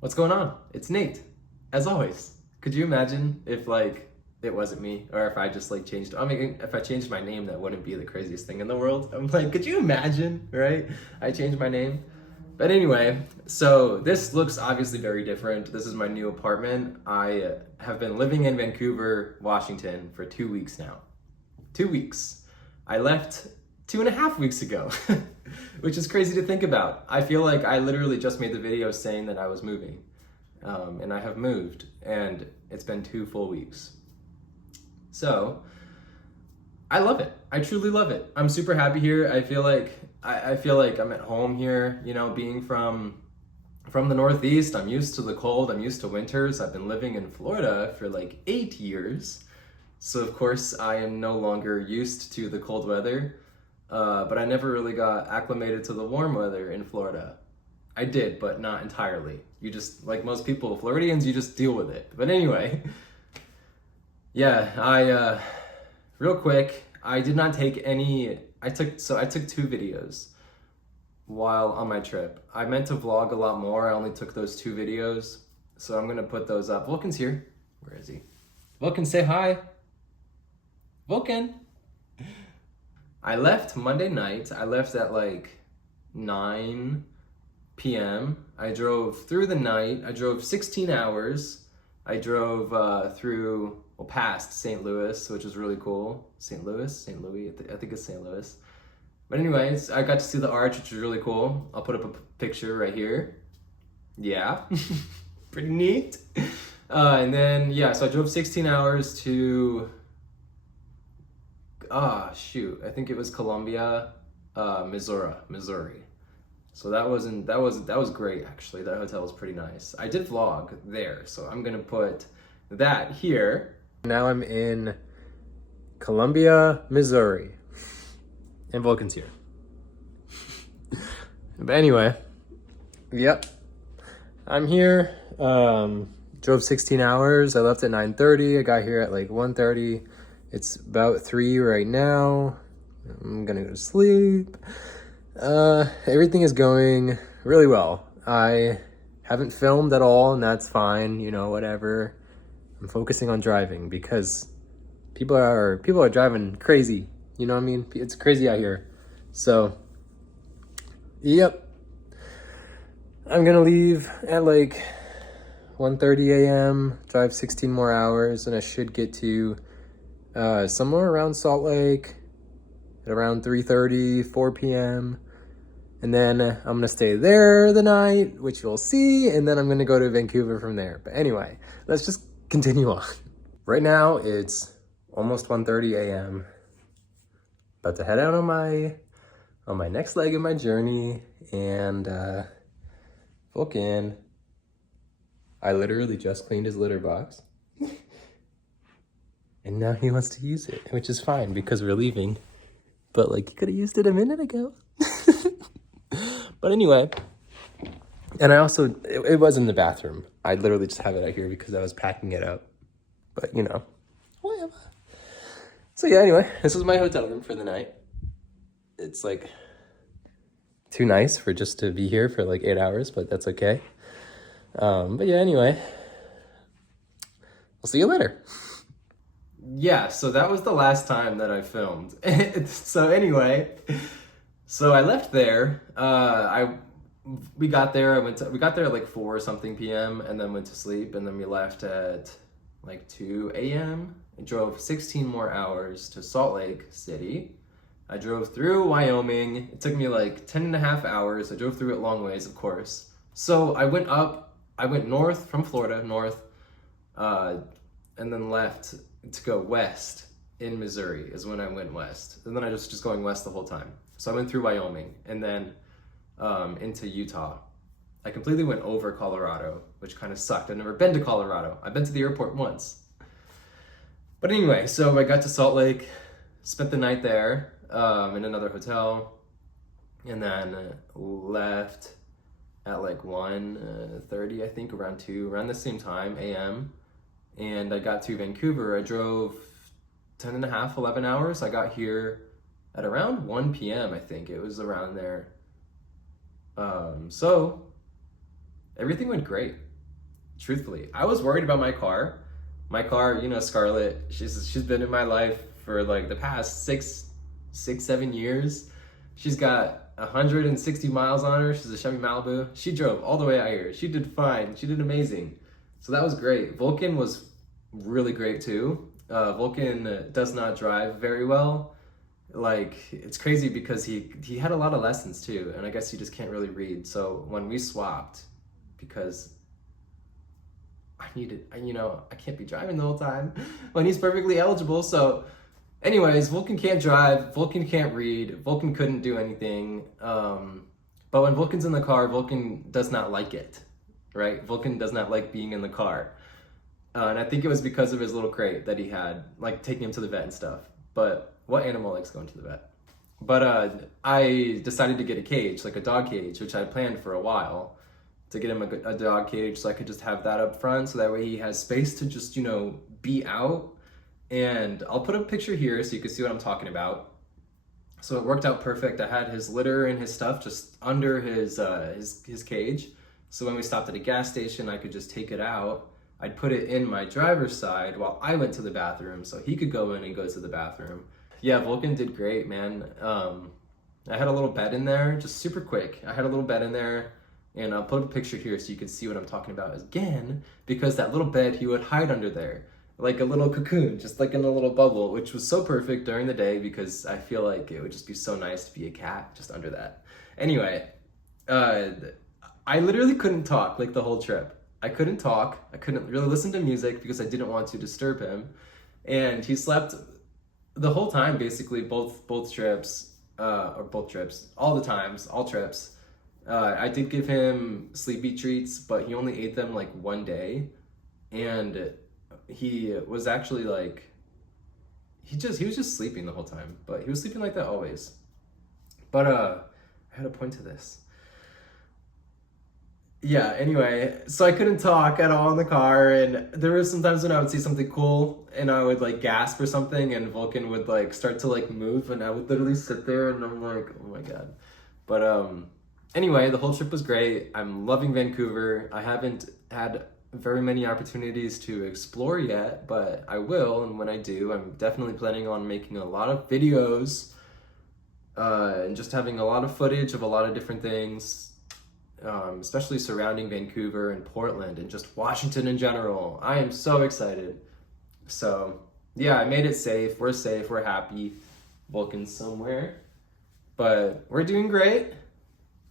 What's going on? It's Nate, as always. Could you imagine if like it wasn't me, or if I just like changed? I mean, if I changed my name, that wouldn't be the craziest thing in the world. I'm like, could you imagine, right? I changed my name. But anyway, so this looks obviously very different. This is my new apartment. I have been living in Vancouver, Washington for 2 weeks now. 2 weeks. I left 2.5 weeks ago, which is crazy to think about. I feel like I literally just made the video saying that I was moving, and I have moved, and it's been 2 full weeks. So I love it. I truly love it. I'm super happy here. I feel like I'm at home here. You know, being from the Northeast, I'm used to the cold. I'm used to winters. I've been living in Florida for like 8 years. So of course I am no longer used to the cold weather, but I never really got acclimated to the warm weather in Florida. I did, but not entirely. You just, like most people, Floridians, you just deal with it. But anyway, yeah, real quick, I did not take any, I took 2 videos while on my trip. I meant to vlog a lot more. I only took those 2 videos. So I'm gonna put those up. Vulcan's here. Where is he? Vulcan, say hi. Vulcan. I left Monday night. I left at like 9 p.m. I drove through the night. I drove 16 hours. I drove past St. Louis, which was really cool. St. Louis, I think it's St. Louis. But anyways, I got to see the arch, which was really cool. I'll put up a picture right here. Yeah, pretty neat. And then, yeah, so I drove 16 hours to, I think it was Columbia, Missouri. So that was great, actually. That hotel was pretty nice. I did vlog there, so I'm gonna put that here. Now I'm in Columbia, Missouri, and Vulcan's here. But anyway, yep, I'm here. Drove 16 hours. I left at 9:30. I got here at like 1:30. It's about 3 right now. I'm gonna go to sleep. Everything is going really well. I haven't filmed at all, and that's fine, you know, whatever. I'm focusing on driving because people are driving crazy. You know what I mean? It's crazy out here. So, yep. I'm gonna leave at like 1:30 a.m., drive 16 more hours, and I should get to somewhere around Salt Lake at around 3:30, 4 p.m. And then I'm gonna stay there the night, which you'll see, and then I'm gonna go to Vancouver from there. But anyway, let's just continue on. Right now, it's almost 1:30 a.m. About to head out on my next leg of my journey, and Vulcan, I literally just cleaned his litter box. And now he wants to use it, which is fine because we're leaving. But like, you could have used it a minute ago. But anyway, and I also, it was in the bathroom. I literally just have it out here because I was packing it up. But you know, whatever. So yeah, anyway, this is my hotel room for the night. It's like too nice for just to be here for like 8 hours, but that's okay. But yeah, anyway, I'll see you later. Yeah, so that was the last time that I filmed. So anyway, so I left there. We got there. We got there at like 4 something p.m. and then went to sleep, and then we left at like 2 a.m. I drove 16 more hours to Salt Lake City. I drove through Wyoming. It took me like 10.5 hours. I drove through it long ways, of course. So I went north from Florida, and then left to go west in Missouri is when I went west. And then I was just going west the whole time. So I went through Wyoming and then into Utah. I completely went over Colorado, which kind of sucked. I've never been to Colorado. I've been to the airport once. But anyway, so I got to Salt Lake, spent the night there in another hotel, and then left at like 1:30, I think, around the same time, a.m. And I got to Vancouver. I drove 10.5, 11 hours. I got here at around 1 p.m., I think. It was around there. So everything went great. truthfully. I was worried about my car. My car, you know, Scarlett, she's been in my life for like the past 7 years. She's got 160 miles on her. She's a Chevy Malibu. She drove all the way out here. She did fine. She did amazing. So that was great. Vulcan was really great too. Vulcan does not drive very well. Like, it's crazy because he had a lot of lessons too, and I guess he just can't really read. So when we swapped, because I can't be driving the whole time when he's perfectly eligible. So anyways, Vulcan can't drive, Vulcan can't read, Vulcan couldn't do anything. But when Vulcan's in the car, Vulcan does not like it, right? Vulcan does not like being in the car. And I think it was because of his little crate that he had, like taking him to the vet and stuff. But what animal likes going to the vet? But I decided to get a cage, like a dog cage, which I planned for a while, to get him a dog cage so I could just have that up front, so that way he has space to just, you know, be out. And I'll put a picture here so you can see what I'm talking about. So it worked out perfect. I had his litter and his stuff just under his cage. So when we stopped at a gas station, I could just take it out. I'd put it in my driver's side while I went to the bathroom so he could go in and go to the bathroom. Yeah, Vulcan did great, man. I had a little bed in there, just super quick. I had a little bed in there, and I'll put up a picture here so you can see what I'm talking about again, because that little bed, he would hide under there, like a little cocoon, just like in a little bubble, which was so perfect during the day because I feel like it would just be so nice to be a cat just under that. Anyway, I literally couldn't talk like the whole trip. I couldn't talk. I couldn't really listen to music because I didn't want to disturb him. And he slept the whole time, basically, both trips, all the times, all trips. I did give him sleepy treats, but he only ate them like one day. And he was actually like, he was just sleeping the whole time, but he was sleeping like that always. But I had a point to this. Yeah, anyway, so I couldn't talk at all in the car, and there were some times when I would see something cool and I would like gasp or something, and Vulcan would like start to like move, and I would literally sit there and I'm like, oh my god. But anyway, the whole trip was great. I'm loving Vancouver. I haven't had very many opportunities to explore yet, but I will, and when I do, I'm definitely planning on making a lot of videos and just having a lot of footage of a lot of different things. Especially surrounding Vancouver and Portland and just Washington in general. I am so excited. So yeah, I made it safe. We're happy. Vulcan's somewhere. But we're doing great.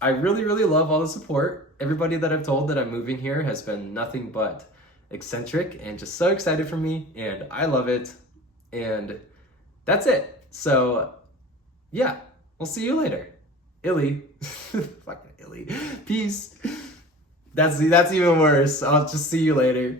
I really, really love all the support. Everybody that I've told that I'm moving here has been nothing but eccentric and just so excited for me, and I love it. And that's it. So yeah, we'll see you later. Illy. Fucking Illy. Peace. That's even worse. I'll just see you later.